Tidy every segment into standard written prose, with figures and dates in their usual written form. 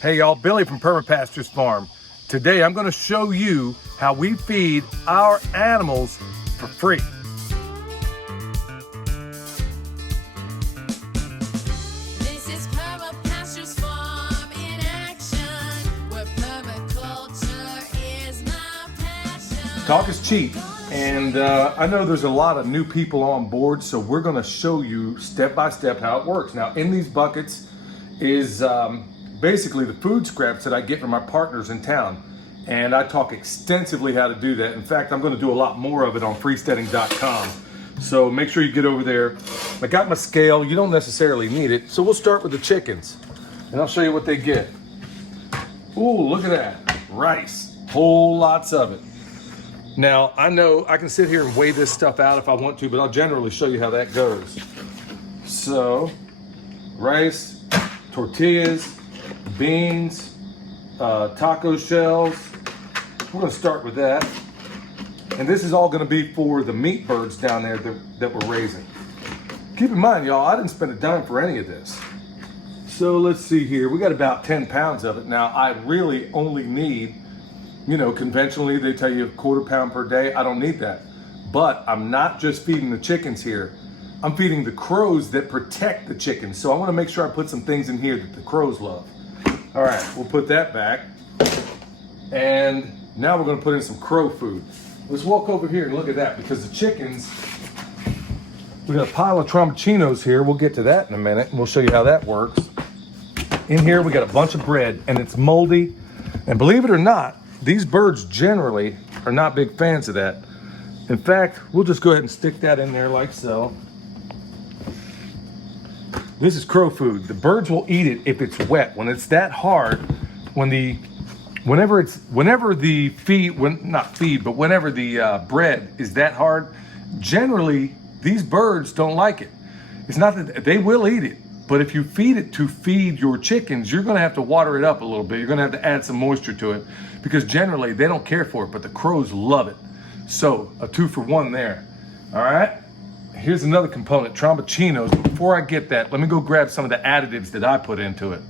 Hey y'all, Billy from Perma Pastures Farm. Today I'm going to show you how we feed our animals for free. This is Perma Pastures Farm in action, where permaculture is my passion. Talk is cheap, and I know there's a lot of new people on board, so we're going to show you step by step how it works. Now, in these buckets is basically the food scraps that I get from my partners in town. And I talk extensively how to do that. In fact, I'm going to do a lot more of it on freesteading.com. So make sure you get over there. I got my scale. You don't necessarily need it. So we'll start with the chickens. And I'll show you what they get. Ooh, look at that. Rice. Whole lots of it. Now, I know I can sit here and weigh this stuff out if I want to, but I'll generally show you how that goes. So, rice, tortillas, beans, taco shells. We're going to start with that. And this is all going to be for the meat birds down there that we're raising. Keep in mind, y'all, I didn't spend a dime for any of this. So let's see here. We got about 10 pounds of it. Now, I really only need, conventionally they tell you a quarter pound per day. I don't need that. But I'm not just feeding the chickens here. I'm feeding the crows that protect the chickens. So I want to make sure I put some things in here that the crows love. All right, we'll put that back. And now we're gonna put in some crow food. Let's walk over here and look at that, because the chickens, we got a pile of tromboncinos here. We'll get to that in a minute, and we'll show you how that works. In here, we got a bunch of bread, and it's moldy. And believe it or not, these birds generally are not big fans of that. In fact, we'll just go ahead and stick that in there like so. This is crow food. The birds will eat it if it's wet. When it's that hard, whenever the bread is that hard, generally these birds don't like it. It's not that they will eat it, but if you feed it to feed your chickens, you're gonna have to water it up a little bit. You're gonna have to add some moisture to it, because generally they don't care for it, but the crows love it. So a 2-for-1 there. All right. Here's another component, tromboncinos. Before I get that, let me go grab some of the additives that I put into it.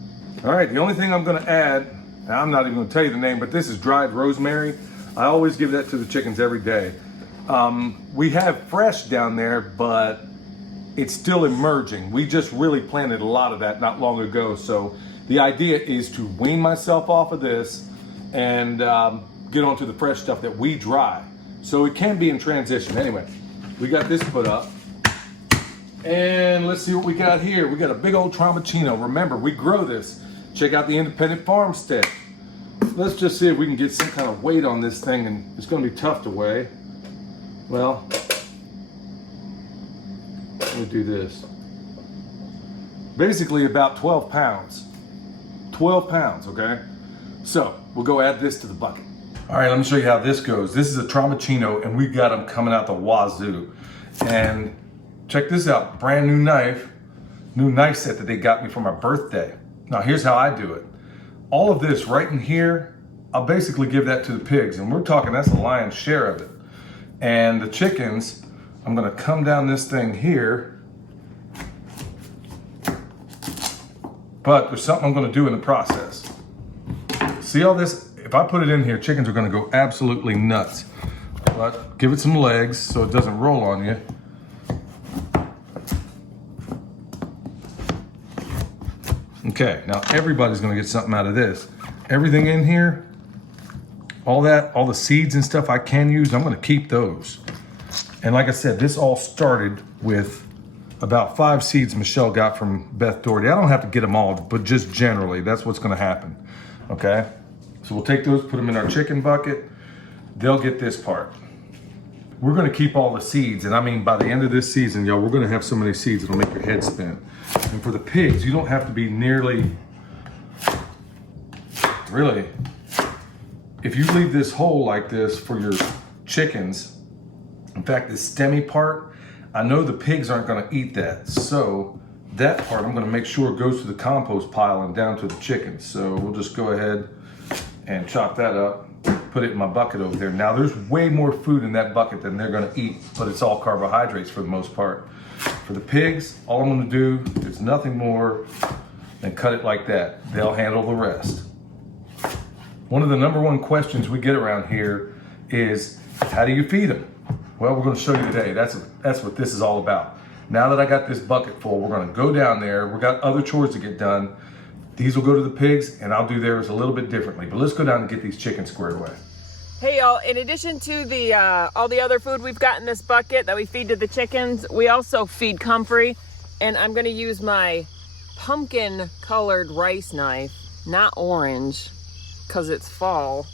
All right, the only thing I'm gonna add, and I'm not even gonna tell you the name, but this is dried rosemary. I always give that to the chickens every day. We have fresh down there, but it's still emerging. We just really planted a lot of that not long ago. So the idea is to wean myself off of this and get onto the fresh stuff that we dry. So it can be in transition. Anyway, we got this put up. And let's see what we got here. We got a big old tromboncino. Remember, we grow this. Check out the independent farmstead. Let's just see if we can get some kind of weight on this thing, and it's gonna be tough to weigh. Well, let me do this. Basically about 12 pounds. 12 pounds, okay? So, we'll go add this to the bucket. All right, let me show you how this goes. This is a tromboncino, and we've got them coming out the wazoo. And check this out, brand new knife set that they got me for my birthday. Now here's how I do it. All of this right in here, I'll basically give that to the pigs, and we're talking that's the lion's share of it. And the chickens, I'm gonna come down this thing here, but there's something I'm gonna do in the process. See all this? If I put it in here, chickens are gonna go absolutely nuts. But give it some legs so it doesn't roll on you. Okay, now everybody's gonna get something out of this. Everything in here, all the seeds and stuff I can use, I'm gonna keep those. And like I said, this all started with about 5 seeds Michelle got from Beth Doherty. I don't have to get them all, but just generally, that's what's gonna happen, okay? So we'll take those, put them in our chicken bucket. They'll get this part. We're gonna keep all the seeds, and I mean, by the end of this season, y'all, we're gonna have so many seeds it'll make your head spin. And for the pigs, you don't have to be nearly, really, if you leave this hole like this for your chickens, in fact, this stemmy part, I know the pigs aren't gonna eat that. So that part, I'm gonna make sure goes to the compost pile and down to the chickens. So we'll just go ahead and chop that up, put it in my bucket over there. Now there's way more food in that bucket than they're gonna eat, but it's all carbohydrates for the most part. For the pigs, all I'm gonna do is nothing more and cut it like that. They'll handle the rest. One of the number one questions we get around here is, how do you feed them? Well, we're going to show you today. That's what this is all about. Now that I got this bucket full, we're going to go down there. We've got other chores to get done. These will go to the pigs, and I'll do theirs a little bit differently. But let's go down and get these chickens squared away. Hey y'all, in addition to the all the other food we've got in this bucket that we feed to the chickens, we also feed comfrey, and I'm gonna use my pumpkin colored rice knife, not orange, because it's fall,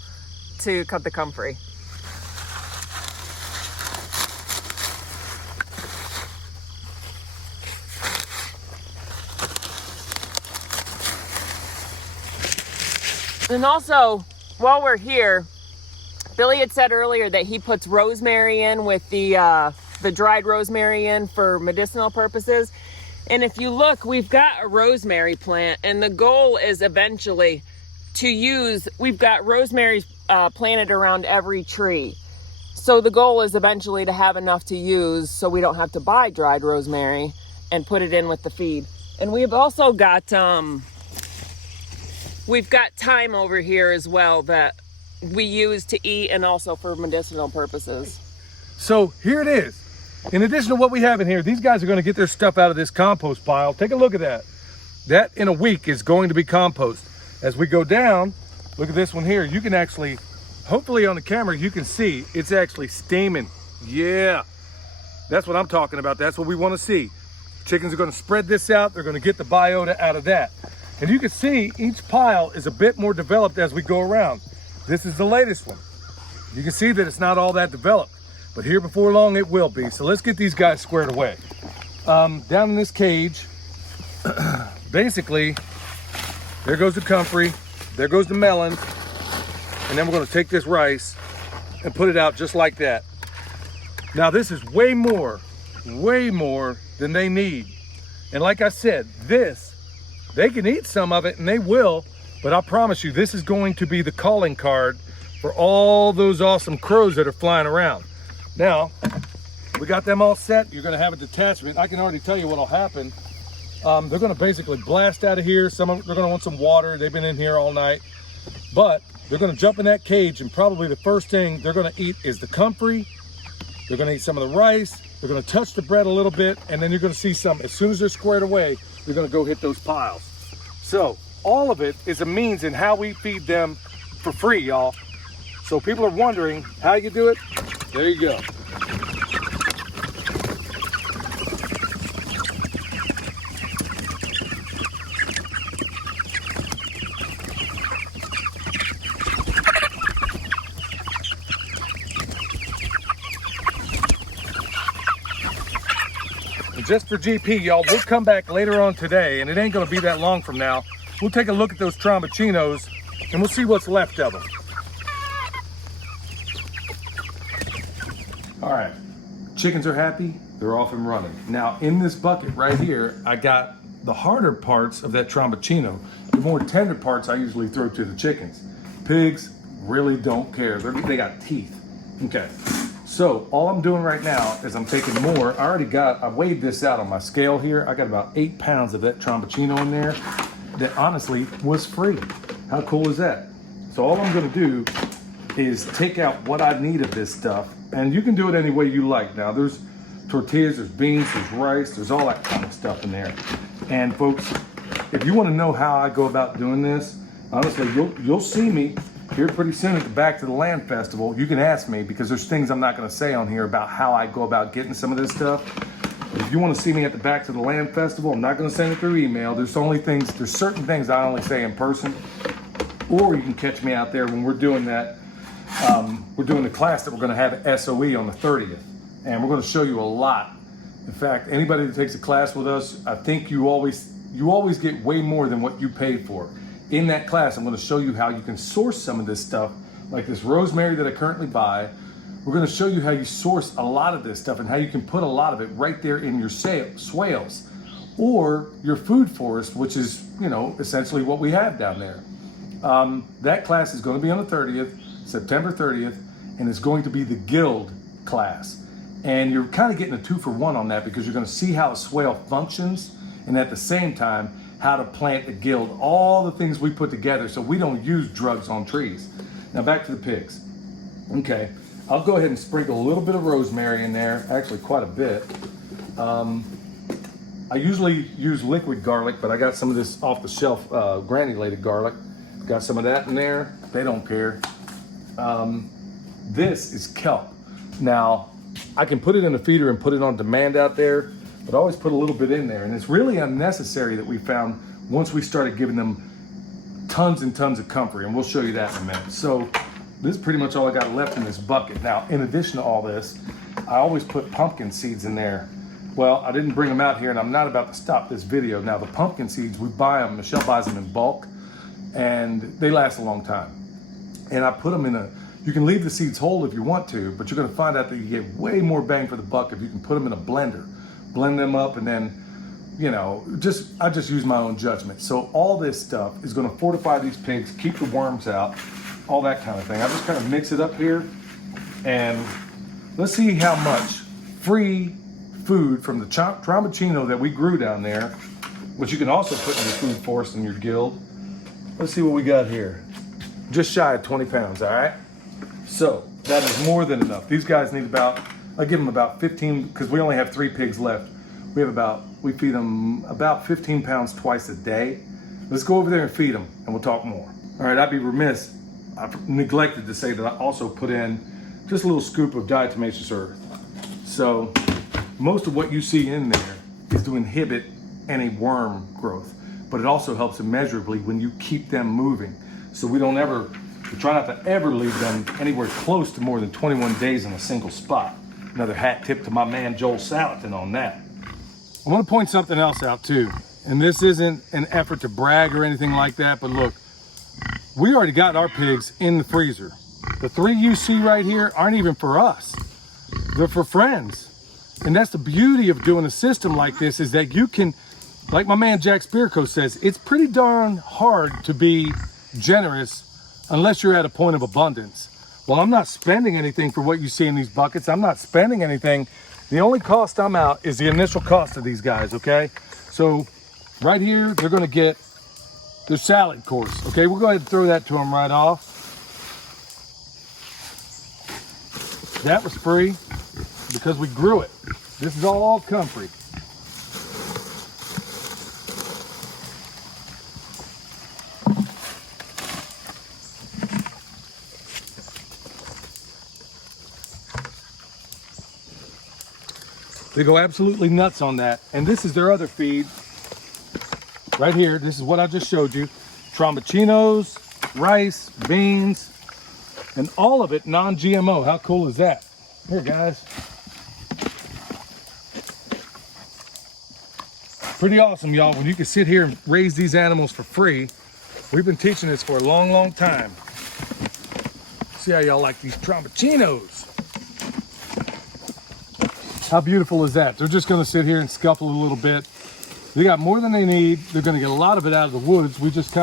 to cut the comfrey. And also, while we're here, Billy had said earlier that he puts rosemary in with the dried rosemary in for medicinal purposes. And if you look, we've got a rosemary plant, and the goal is eventually to use, we've got rosemary planted around every tree. So the goal is eventually to have enough to use so we don't have to buy dried rosemary and put it in with the feed. And we've also got, we've got thyme over here as well that we use to eat and also for medicinal purposes. So here it is. In addition to what we have in here, these guys are going to get their stuff out of this compost pile. Take a look at that. That in a week is going to be compost. As we go down, look at this one here. You can actually, hopefully on the camera, you can see it's actually steaming. Yeah, that's what I'm talking about. That's what we want to see. Chickens are going to spread this out. They're going to get the biota out of that. And you can see each pile is a bit more developed as we go around. This is the latest one. You can see that it's not all that developed, but here before long it will be. So let's get these guys squared away. Down in this cage, basically, there goes the comfrey, there goes the melon, and then we're gonna take this rice and put it out just like that. Now this is way more than they need. And like I said, they can eat some of it, and they will, but I promise you, this is going to be the calling card for all those awesome crows that are flying around. Now, we got them all set. You're gonna have a detachment. I can already tell you what'll happen. They're gonna basically blast out of here. They're gonna want some water. They've been in here all night. But they're gonna jump in that cage, and probably the first thing they're gonna eat is the comfrey. They're gonna eat some of the rice. They're gonna touch the bread a little bit, and then you're gonna see some, as soon as they're squared away, you're gonna go hit those piles. So all of it is a means in how we feed them for free, y'all. So people are wondering how you do it. There you go. And just for GP, y'all, we'll come back later on today, and it ain't gonna be that long from now. We'll take a look at those tromboncinos, and we'll see what's left of them. All right, chickens are happy, they're off and running. Now in this bucket right here, I got the harder parts of that tromboncino. The more tender parts I usually throw to the chickens. Pigs really don't care, they got teeth. Okay, so all I'm doing right now is I'm taking more. I weighed this out on my scale here. I got about 8 pounds of that tromboncino in there that honestly was free. How cool is that? So all I'm gonna do is take out what I need of this stuff, and you can do it any way you like. Now there's tortillas, there's beans, there's rice, there's all that kind of stuff in there. And folks, if you want to know how I go about doing this, honestly, you'll see me here pretty soon at the Back to the Land Festival. You can ask me, because there's things I'm not going to say on here about how I go about getting some of this stuff. If you want to see me at the Back to the Land Festival, I'm not going to send it through email. There's certain things I only say in person, or you can catch me out there when we're doing that. We're doing the class that we're going to have at SOE on the 30th, and we're going to show you a lot. In fact, anybody that takes a class with us, I think you always get way more than what you paid for. In that class, I'm going to show you how you can source some of this stuff, like this rosemary that I currently buy. We're going to show you how you source a lot of this stuff and how you can put a lot of it right there in your swales or your food forest, which is, essentially what we have down there. That class is going to be on the 30th, September 30th, and it's going to be the guild class. And you're kind of getting a 2-for-1 on that, because you're going to see how a swale functions, and at the same time, how to plant the guild, all the things we put together so we don't use drugs on trees. Now back to the pigs. Okay, I'll go ahead and sprinkle a little bit of rosemary in there, actually quite a bit. I usually use liquid garlic, but I got some of this off the shelf granulated garlic. Got some of that in there. They don't care. This is kelp. Now, I can put it in a feeder and put it on demand out there, but I always put a little bit in there. And it's really unnecessary that we found once we started giving them tons and tons of comfrey, and we'll show you that in a minute. So this is pretty much all I got left in this bucket. Now, in addition to all this, I always put pumpkin seeds in there. Well, I didn't bring them out here, and I'm not about to stop this video. Now, the pumpkin seeds, we buy them, Michelle buys them in bulk, and they last a long time. And I put them in a, you can leave the seeds whole if you want to, but you're gonna find out that you get way more bang for the buck if you can put them in a blender. Blend them up, and then, you know, I just use my own judgment. So all this stuff is gonna fortify these pigs, keep the worms out, all that kind of thing. I just kind of mix it up here, and let's see how much free food from the Trombicino that we grew down there, which you can also put in your food forest in your guild. Let's see what we got here. Just shy of 20 pounds, all right? So that is more than enough. These guys need about, I give them about 15, because we only have 3 pigs left. We feed them about 15 pounds twice a day. Let's go over there and feed them, and we'll talk more. All right, I'd be remiss, I've neglected to say that I also put in just a little scoop of diatomaceous earth. So most of what you see in there is to inhibit any worm growth, but it also helps immeasurably when you keep them moving. So we try not to ever leave them anywhere close to more than 21 days in a single spot. Another hat tip to my man Joel Salatin on that. I want to point something else out too, and this isn't an effort to brag or anything like that, but look, we already got our pigs in the freezer. The 3 you see right here aren't even for us. They're for friends. And that's the beauty of doing a system like this, is that you can, like my man Jack Spirko says, it's pretty darn hard to be generous unless you're at a point of abundance. Well, I'm not spending anything for what you see in these buckets. I'm not spending anything. The only cost I'm out is the initial cost of these guys, okay? So right here, they're gonna get their salad course, okay? We'll go ahead and throw that to them right off. That was free because we grew it. This is all comfrey. They go absolutely nuts on that. And this is their other feed. Right here, this is what I just showed you. Trombicinos, rice, beans, and all of it non-GMO. How cool is that? Here, guys. Pretty awesome, y'all, when you can sit here and raise these animals for free. We've been teaching this for a long, long time. See how y'all like these Trombicinos. How beautiful is that? They're just gonna sit here and scuffle a little bit. They got more than they need. They're gonna get a lot of it out of the woods. We just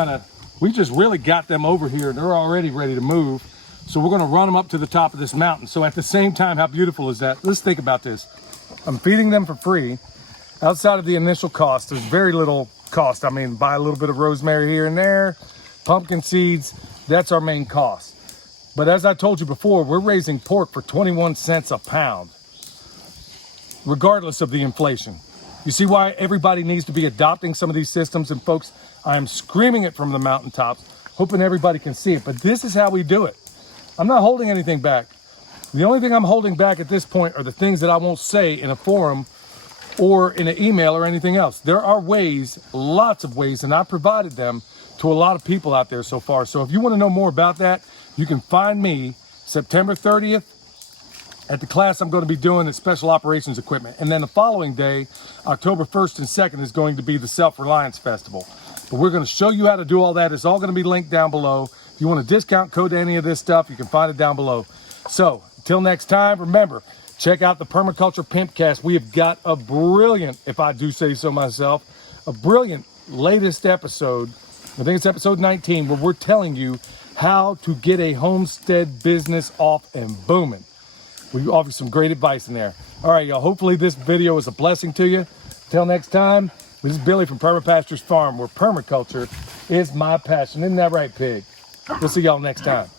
really got them over here. They're already ready to move. So we're gonna run them up to the top of this mountain. So at the same time, how beautiful is that? Let's think about this. I'm feeding them for free. Outside of the initial cost, there's very little cost. I mean, buy a little bit of rosemary here and there, pumpkin seeds, that's our main cost. But as I told you before, we're raising pork for 21 cents a pound, regardless of the inflation. You see why everybody needs to be adopting some of these systems? And folks, I'm screaming it from the mountaintops, hoping everybody can see it, but this is how we do it. I'm not holding anything back. The only thing I'm holding back at this point are the things that I won't say in a forum or in an email or anything else. There are ways, lots of ways, and I provided them to a lot of people out there so far. So if you want to know more about that, you can find me September 30th at the class I'm going to be doing at Special Operations Equipment. And then the following day, October 1st and 2nd, is going to be the Self-Reliance Festival. But we're going to show you how to do all that. It's all going to be linked down below. If you want a discount code to any of this stuff, you can find it down below. So until next time, remember, check out the Permaculture Pimpcast. We have got a brilliant, if I do say so myself, a brilliant latest episode. I think it's episode 19, where we're telling you how to get a homestead business off and booming. We offer some great advice in there. All right, y'all. Hopefully this video is a blessing to you. Till next time, This is Billy from Perma Pastures Farm, where permaculture is my passion. Isn't that right, Pig? We'll see y'all next time.